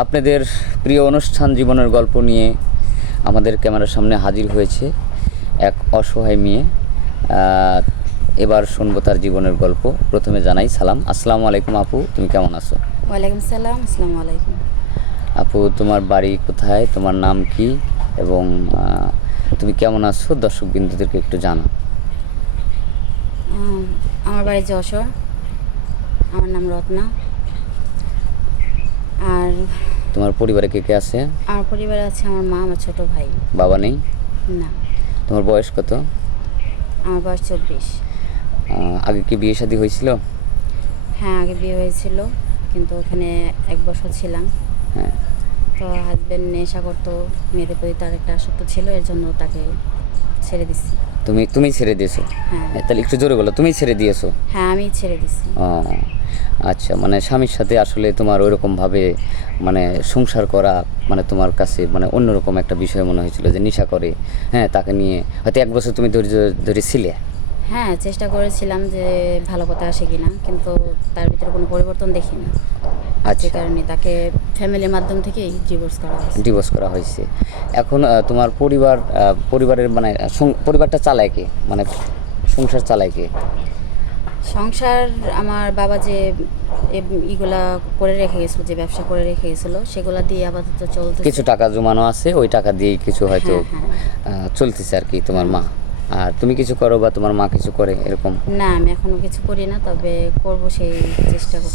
আপনাদের প্রিয় অনুষ্ঠান জীবনের গল্প নিয়ে আমাদের ক্যামেরার সামনে হাজির হয়েছে এক অসহায় মেয়ে। এবার শুনবো তার জীবনের গল্প। প্রথমে জানাই সালাম, আসসালামু আলাইকুম আপু, তুমি কেমন আছো? ওয়ালাইকুম সালাম, আসসালামু আলাইকুম। আপু, তোমার বাড়ি কোথায়, তোমার নাম কি এবং তুমি কেমন আছো দর্শক বিন্দুদেরকে একটু জানাও। আমার বাড়ি যশোর, আমার নাম রত্না। আর তোমার পরিবারে কে কে আছে? আমার পরিবারে আছে আমার মা, আমার ছোট ভাই। বাবা নেই? না। তোমার বয়স কত? আমার বয়স 24। আগে কি বিয়ে শাদী হয়েছিল? হ্যাঁ, আগে বিয়ে হয়েছিল, কিন্তু ওখানে 1 বছর ছিলাম। হ্যাঁ। তো হাজব্যান্ড নেশা করতো, মেয়েদের প্রতি তার একটা আসক্ত ছিল, এর জন্য তাকে ছেড়ে দিচ্ছি। তুমি ছেড়ে দিয়েছো? হ্যাঁ। তাহলে একটু জোরে বলো, তুমি ছেড়ে দিয়েছো? হ্যাঁ, আমি ছেড়ে দিচ্ছি। ও আচ্ছা, মানে স্বামীর সাথে আসলে তোমার ওইরকমভাবে মানে সংসার করা মানে তোমার কাছে মানে অন্যরকম একটা বিষয় মনে হয়েছিল যে নেশা করে, হ্যাঁ, তাকে নিয়ে হয়তো 1 বছর তুমি ধৈর্য ধরে ছিলে। হ্যাঁ, চেষ্টা করেছিলাম যে ভালো পথে আসে কিনা, কিন্তু তার ভিতরে কোনো পরিবর্তন দেখি না। আচ্ছা, যে কারণে তাকে ফ্যামিলির মাধ্যম থেকেই ডিভোর্স করা হয়েছে। এখন তোমার পরিবারের মানে পরিবারটা চালায় কে, মানে সংসার চালায় কে? সংসার আমার বাবা যে ইগুলা করে রেখে গেছিলো, যে ব্যবসা করে রেখে গেছিলো, সেগুলা দিয়ে আপাতত চলতে। কিছু টাকা জমানো আছে, ওই টাকা দিয়েই কিছু হয়তো হ্যাঁ। চলতেছে আর কি তোমার মা। আর তুমি কিছু করো বা তোমার মা কিছু করে এরকম? না, আমি এখনো কিছু করি না, তবে করব, সেই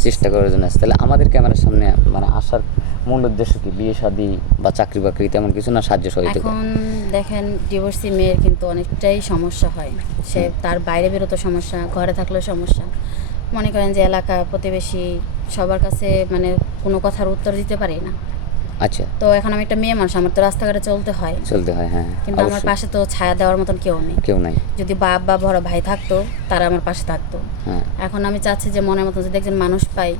চেষ্টা করার জন্য আসছে। তাহলে আমাদের ক্যামেরার সামনে মানে আসার মূল উদ্দেশ্য কি? বিয়ে শাদী বা চাকরি বাকরি তেমন কিছু না, সাহায্য সহযোগিতা? এখন দেখেন, ডিভোর্সি মেয়ের কিন্তু অনেকটাই সমস্যা হয়। সে তার বাইরে বেরোতে সমস্যা, ঘরে থাকলেও সমস্যা। মনে করেন যে এলাকা প্রতিবেশী সবার কাছে মানে কোনো কথার উত্তর দিতে পারি না। আচ্ছা। তো এখন আমি একটা মেয়ে মানুষ, আমার তো রাস্তাঘাটে চলতে হয়। হ্যাঁ। কিন্তু আমার পাশে তো ছায়া দেওয়ার মতন কেউ নাই। যদি বাপ বা বড় ভাই থাকতো, তারা আমার পাশে থাকতো। হ্যাঁ। এখন আমি চাচ্ছি যে মনের মতন যদি একজন মানুষ পাই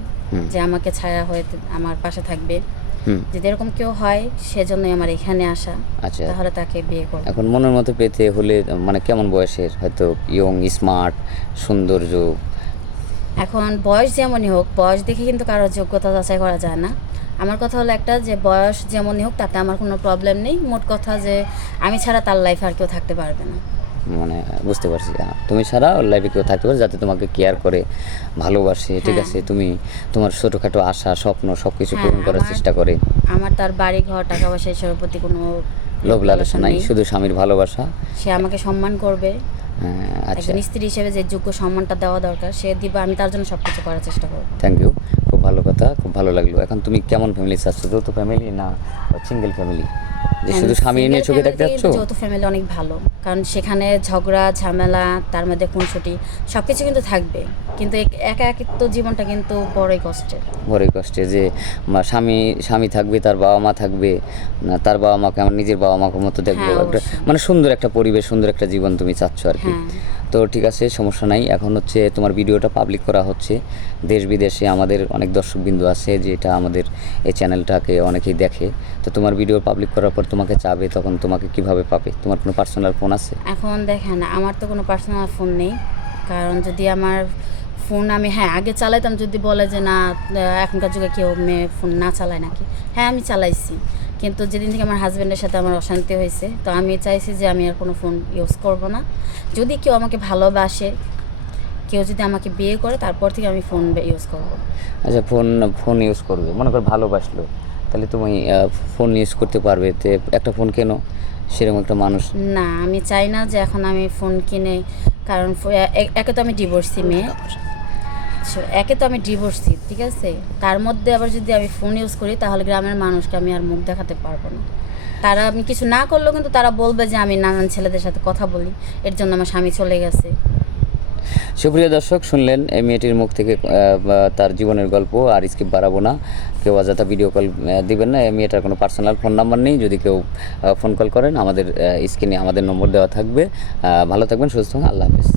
যে আমাকে ছায়া হয়ে আমার পাশে থাকবে, যদি এরকম কেউ হয়, সেজন্যই আমার এখানে আসা। আচ্ছা, তাহলে তাকে বিয়ে করব। এখন মনের মতো পেতে হলে মানে কেমন বয়সের? হয়তো ইয়ং, স্মার্ট, সৌন্দর্য? এখন বয়স যেমনই হোক, বয়স দেখে কিন্তু কারোর যোগ্যতা যাচাই করা যায় না। আমার কথা হলো একটা, যে বয়স যেমনই হোক তাতে আমার কোনো প্রবলেম নেই। মোট কথা যে আমি ছাড়া তার লাইফে আর কেউ থাকতে পারবে না। মানে বুঝতে পারছি, তুমি ছাড়া ওর লাইফে কেউ থাকতে পারে যাতে তোমাকে কেয়ার করে, ভালোবাসে, ঠিক আছে? তুমি তোমার ছোটোখাটো আশা স্বপ্ন সব কিছু পূরণ করার চেষ্টা করে। আমার তার বাড়ি ঘর টাকা পয়সা এসবের প্রতি কোনো লোভ লালসা নাই, শুধু স্বামীর ভালোবাসা। সে আমাকে সম্মান করবে। আচ্ছা, একজন স্ত্রী হিসেবে যে যোগ্য সম্মানটা দেওয়া দরকার সে দিবে, আমি তার জন্য সব কিছু করার চেষ্টা করব। থ্যাংক ইউ, খুব ভালো কথা, খুব ভালো লাগলো। এখন তুমি কেমন ফ্যামিলি চাচ্ছ? যৌথ ফ্যামিলি না সিঙ্গেল ফ্যামিলি, যে শুধু স্বামী নিয়ে চোখে দেখতে যাচ্ছ? যৌথ ফ্যামিলি অনেক ভালো, কারণ সেখানে ঝগড়া ঝামেলা, তার মধ্যে খুনসুটি সব কিছু কিন্তু থাকবে, কিন্তু একা একিত্ব জীবনটা কিন্তু বড়ই কষ্টের। যে স্বামী থাকবে, তার বাবা মা থাকবে, তার বাবা মাকে আমার নিজের বাবা মাকে মতো দেখবো, একটা মানে সুন্দর একটা পরিবেশ, সুন্দর একটা জীবন তুমি চাচ্ছ আর কি। তো ঠিক আছে, সমস্যা নাই। এখন হচ্ছে তোমার ভিডিওটা পাবলিক করা হচ্ছে, দেশ বিদেশে আমাদের অনেক দর্শকবিন্দু আছে যেটা আমাদের এই চ্যানেলটাকে অনেকেই দেখে। তো তোমার ভিডিও পাবলিক করার পর তোমাকে চাবে, তখন তোমাকে কিভাবে পাবে? তোমার কোনো পার্সোনাল ফোন আছে? এখন দেখেন, আমার তো কোনো পার্সোনাল ফোন নেই, কারণ যদি আমার ফোন আমি আগে চালাইতাম, যদি বলে যে না এখনকার যুগে কেউ মেয়ে ফোন না চালায় নাকি, আমি চালাইছি, কিন্তু যেদিন থেকে আমার হাজব্যান্ডের সাথে আমার অশান্তি হয়েছে, তো আমি চাইছি যে আমি আর কোনো ফোন ইউজ করব না। যদি কেউ আমাকে ভালোবাসে, কেউ যদি আমাকে বিয়ে করে, তারপর থেকে আমি ফোন ইউজ করব। আচ্ছা, ফোন ইউজ করবে, মনে করো ভালোবাসলো, তাহলে তুমি ফোন ইউজ করতে পারবে। তো একটা ফোন কেন সেরকম একটা মানুষ? না, আমি চাই না যে এখন আমি ফোন কিনে, কারণ একে তো আমি ডিভোর্সি মেয়ে, ঠিক আছে? তার মধ্যে আবার যদি আমি ফোন ইউজ করি, তাহলে গ্রামের মানুষকে আমি আর মুখ দেখাতে পারবো না। তারা আমি কিছু না করলেও কিন্তু তারা বলবে যে আমি নানান ছেলেদের সাথে কথা বলি, এর জন্য আমার স্বামী চলে গেছে। সুপ্রিয় দর্শক, শুনলেন এই মেয়েটির মুখ থেকে তার জীবনের গল্প। আর স্কিপ বাড়াবো না, কেউ অযথা ভিডিও কল দিবেন না। এই মেয়েটার কোনো পার্সোনাল ফোন নাম্বার নেই, যদি কেউ ফোন কল করেন আমাদের স্ক্রিনে আমাদের নম্বর দেওয়া থাকবে। ভালো থাকবেন, সুস্থ থাকবেন, আল্লাহ হাফেজ।